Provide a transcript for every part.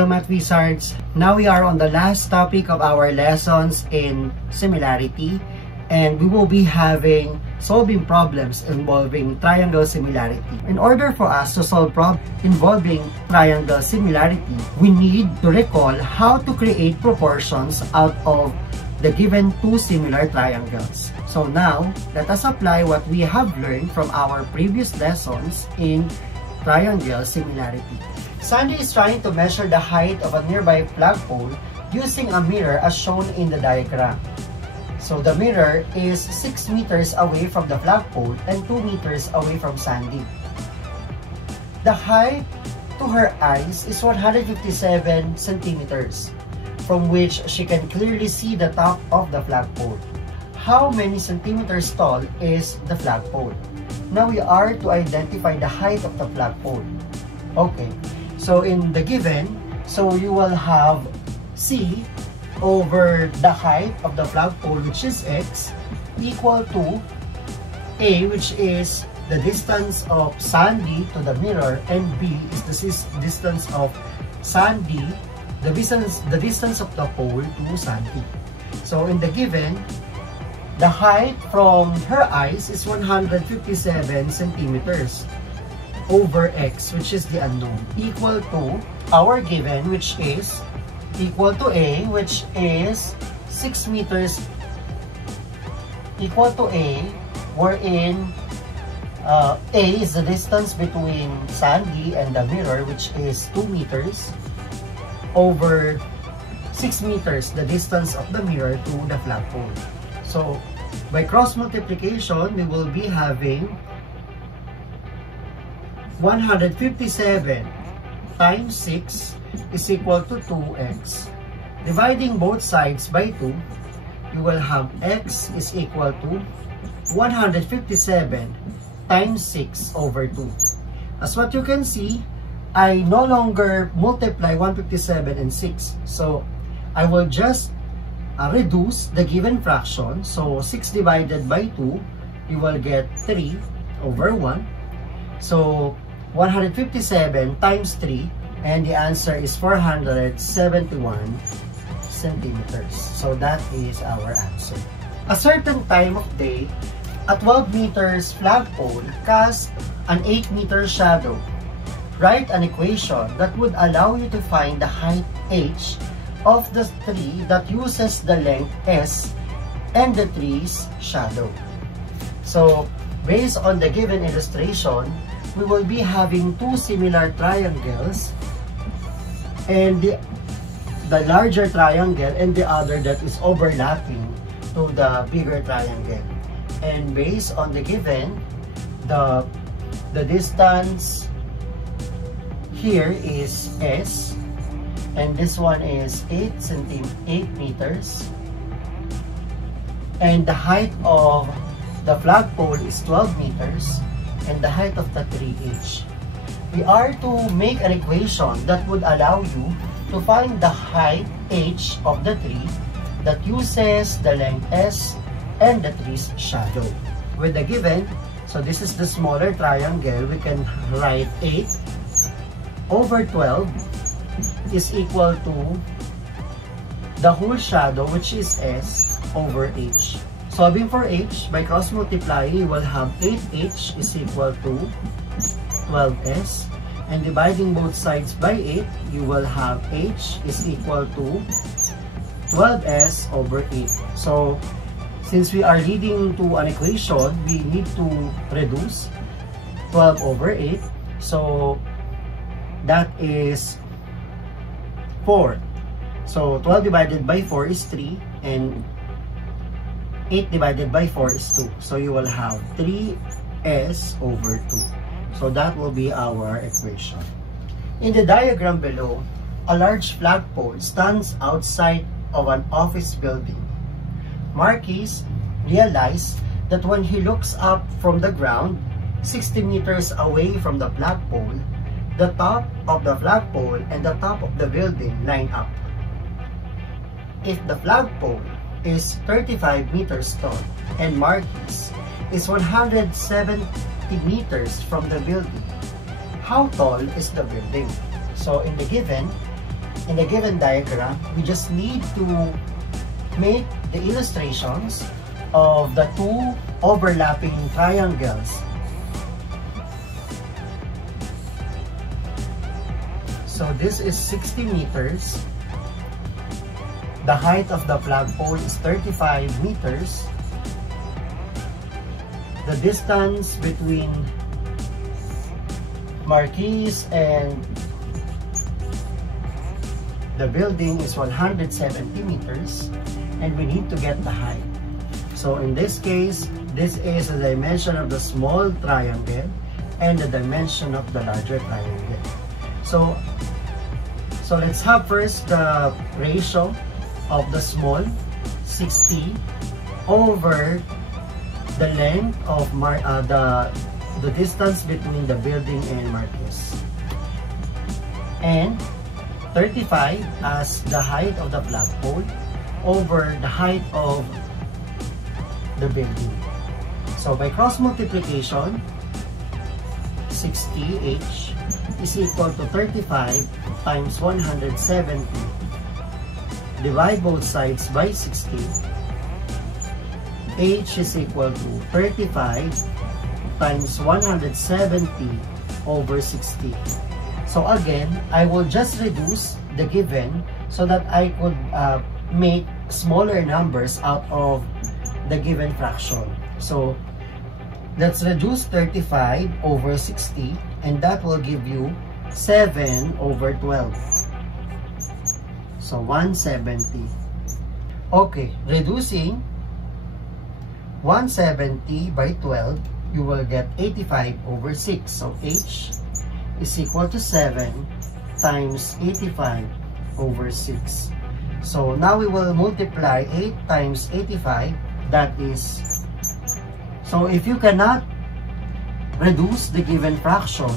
Hello Math Wizards! Now we are on the last topic of our lessons in similarity, and we will be solving problems involving triangle similarity. In order for us to solve problems involving triangle similarity, we need to recall how to create proportions out of the given two similar triangles. So now, let us apply what we have learned from our previous lessons in triangle similarity. Sandy is trying to measure the height of a nearby flagpole using a mirror as shown in the diagram. So the mirror is 6 meters away from the flagpole and 2 meters away from Sandy. The height to her eyes is 157 centimeters, from which she can clearly see the top of the flagpole. How many centimeters tall is the flagpole? Now we are to identify the height of the flagpole. Okay, so in the given, so you will have C over the height of the flagpole, which is X, equal to A, which is the distance of Sandy to the mirror, and B is the distance of Sandy, the distance of the pole to Sandy. So in the given, the height from her eyes is 157 centimeters over X, which is the unknown, equal to our given, which is equal to A, which is 6 meters, equal to A, wherein A is the distance between Sandy and the mirror, which is 2 meters, over 6 meters, the distance of the mirror to the flagpole. So, by cross multiplication, we will be having 157 times 6 is equal to 2x. Dividing both sides by 2, you will have x is equal to 157 times 6 over 2. As what you can see, I no longer multiply 157 and 6. So, I will just reduce the given fraction. So, 6 divided by 2, you will get 3 over 1. So, 157 times 3, and the answer is 471 centimeters. So that is our answer. A certain time of day, a 12 meters flagpole casts an 8 meter shadow. Write an equation that would allow you to find the height h of the tree that uses the length s and the tree's shadow. So based on the given illustration, we will be having two similar triangles, and the larger triangle and the other that is overlapping to the bigger triangle. And based on the given, the distance here is S, and this one is 8 meters, and the height of the flagpole is 12 meters, and the height of the tree h. We are to make an equation that would allow you to find the height h of the tree that uses the length s and the tree's shadow. With the given, so this is the smaller triangle, we can write 8 over 12 is equal to the whole shadow, which is s, over h. Solving for h, by cross multiplying, you will have 8h is equal to 12s, and dividing both sides by 8, you will have h is equal to 12s over 8. So, since we are leading to an equation, we need to reduce 12 over 8. So, that is 4. So, 12 divided by 4 is 3, and 8 divided by 4 is 2. So, you will have 3s over 2. So, that will be our equation. In the diagram below, a large flagpole stands outside of an office building. Marquis realized that when he looks up from the ground, 60 meters away from the flagpole, the top of the flagpole and the top of the building line up. If the flagpole is 35 meters tall and Marquis is 170 meters from the building, how tall is the building? So in the given, in the given diagram, we just need to make the illustrations of the two overlapping triangles. So this is 60 meters. The height of the flagpole is 35 meters. The distance between marquees and the building is 170 meters, and we need to get the height. So in this case, this is the dimension of the small triangle and the dimension of the larger triangle. So let's have first the ratio of the small, 60, over the length of the distance between the building and marquees, and 35 as the height of the flagpole over the height of the building. So by cross multiplication, 60h is equal to 35 times 170. Divide both sides by 60. H is equal to 35 times 170 over 60. So again, I will just reduce the given so that I could make smaller numbers out of the given fraction. So let's reduce 35 over 60, and that will give you 7 over 12. So 170. Okay, reducing 170 by 12, you will get 85 over 6. So H is equal to 7 times 85 over 6. So now we will multiply 8 times 85. That is, so if you cannot reduce the given fraction,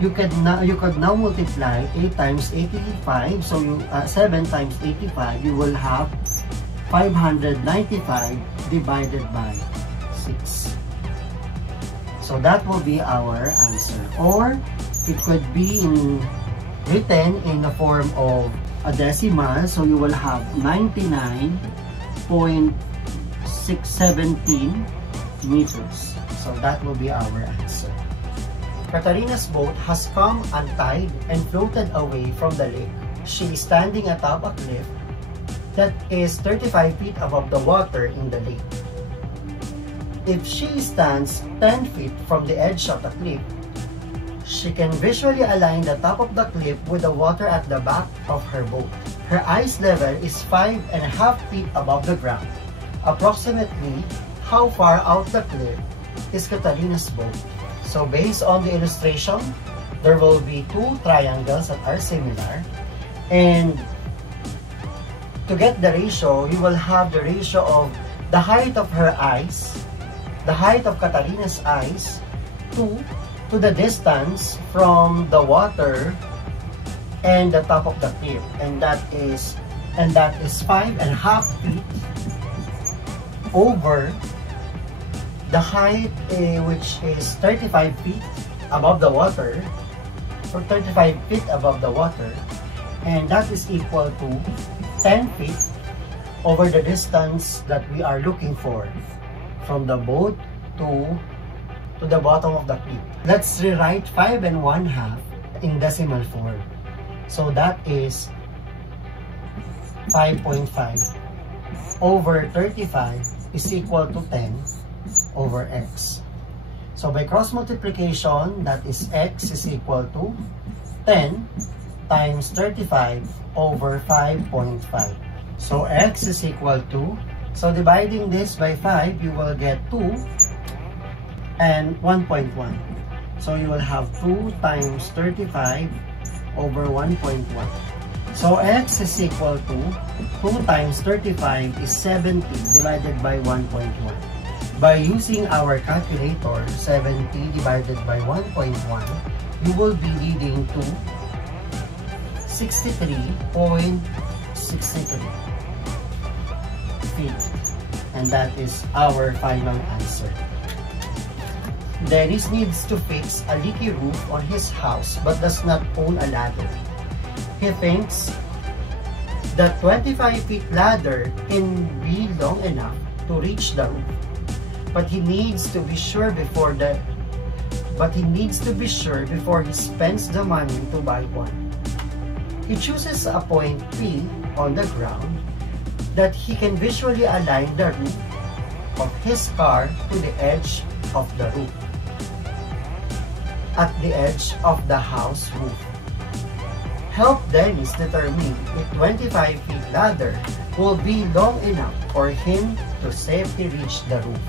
you could now multiply 8 times 85. So 7 times 85, you will have 595 divided by 6. So that will be our answer. Or it could be written in the form of a decimal. So you will have 99.617 meters. So that will be our answer. Katarina's boat has come untied and floated away from the lake. She is standing atop a cliff that is 35 feet above the water in the lake. If she stands 10 feet from the edge of the cliff, she can visually align the top of the cliff with the water at the back of her boat. Her eyes level is 5.5 feet above the ground. Approximately, how far out the cliff is Katarina's boat? So based on the illustration, there will be two triangles that are similar, and to get the ratio, you will have the ratio of the height of her eyes, the height of Katarina's eyes, to the distance from the water and the top of the cliff, and that is 5.5 feet over the height, which is 35 feet above the water, or 35 feet above the water, and that is equal to 10 feet over the distance that we are looking for from the boat to the bottom of the cliff. Let's rewrite 5.5 in decimal form. So that is 5.5 over 35 is equal to 10 over x. So by cross multiplication, that is x is equal to 10 times 35 over 5.5. So x is equal to, so dividing this by 5, you will get 2 and 1.1. So you will have 2 times 35 over 1.1. So x is equal to 2 times 35 is 70 divided by 1.1. By using our calculator, 70 divided by 1.1, you will be leading to 63.63 feet. And that is our final answer. Dennis needs to fix a leaky roof on his house but does not own a ladder. He thinks The 25 feet ladder can be long enough to reach the roof, but he needs to be sure before he spends the money to buy one. He chooses a point P on the ground that he can visually align the roof of his car to the edge of the roof, at the edge of the house roof. Help Dennis determine if 25 feet ladder will be long enough for him to safely reach the roof.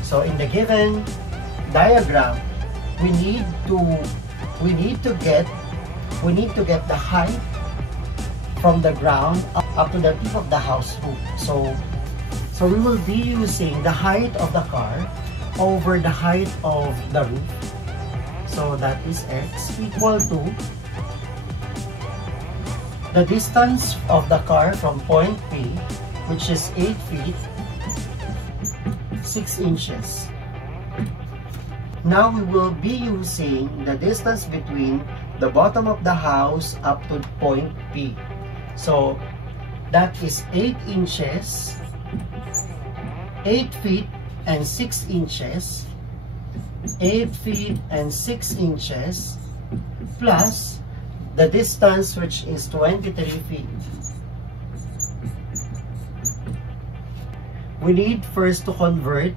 So in the given diagram, we need to get the height from the ground up to the tip of the house roof. So we will be using the height of the car over the height of the roof. So that is x equal to the distance of the car from point P, which is 8 feet 6 inches. Now we will be using the distance between the bottom of the house up to point P. So that is 8 inches, 8 feet and 6 inches, 8 feet and 6 inches, plus the distance, which is 23 feet. We need first to convert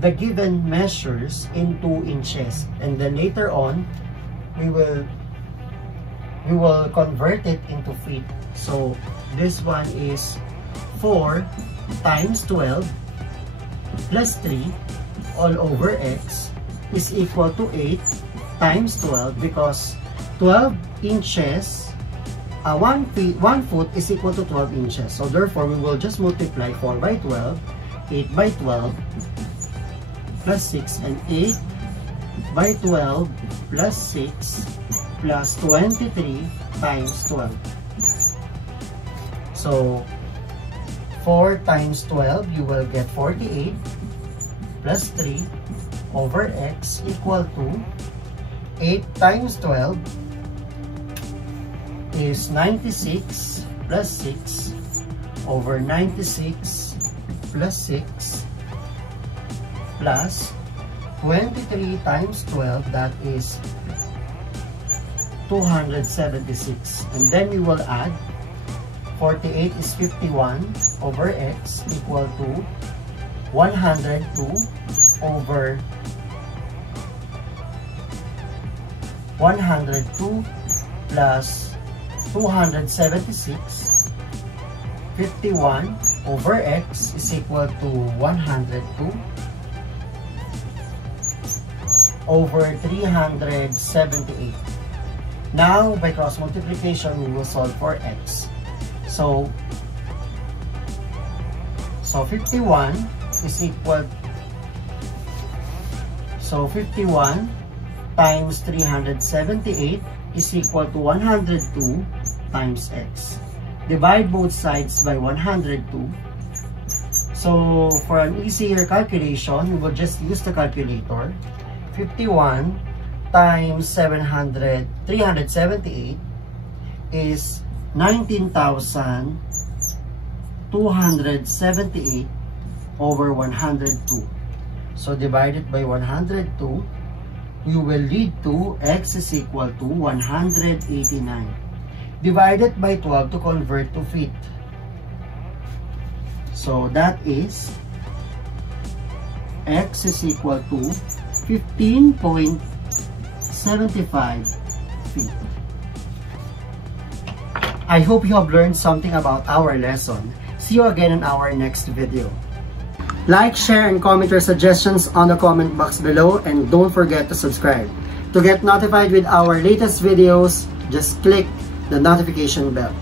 the given measures into inches, and then later on we will convert it into feet. So this one is 4 times 12 plus 3 all over x is equal to 8 times 12, because 12 inches, 1 foot is equal to 12 inches. So therefore, we will just multiply 4 by 12, 8 by 12, plus 6, and 8 by 12 plus 6 plus 23 times 12. So 4 times 12, you will get 48 plus 3 over x equal to 8 times 12 is 96 plus 6 over 96 plus 6 plus 23 times 12, that is 276. And then we will add 48 is 51 over x equal to 102 over 102 plus 276. 51 over x is equal to 102 over 378. Now, by cross multiplication, we will solve for x. So 51 is equal, so 51 times 378 is equal to 102 times x. Divide both sides by 102. So for an easier calculation, we will just use the calculator. 51 times 378 is 19,278 over 102. So divided by 102, you will lead to x is equal to 189. Divided by 12 to convert to feet. So that is x is equal to 15.75 feet. I hope you have learned something about our lesson. See you again in our next video. Like, share, and comment your suggestions on the comment box below, and don't forget to subscribe. To get notified with our latest videos, just click the notification bell.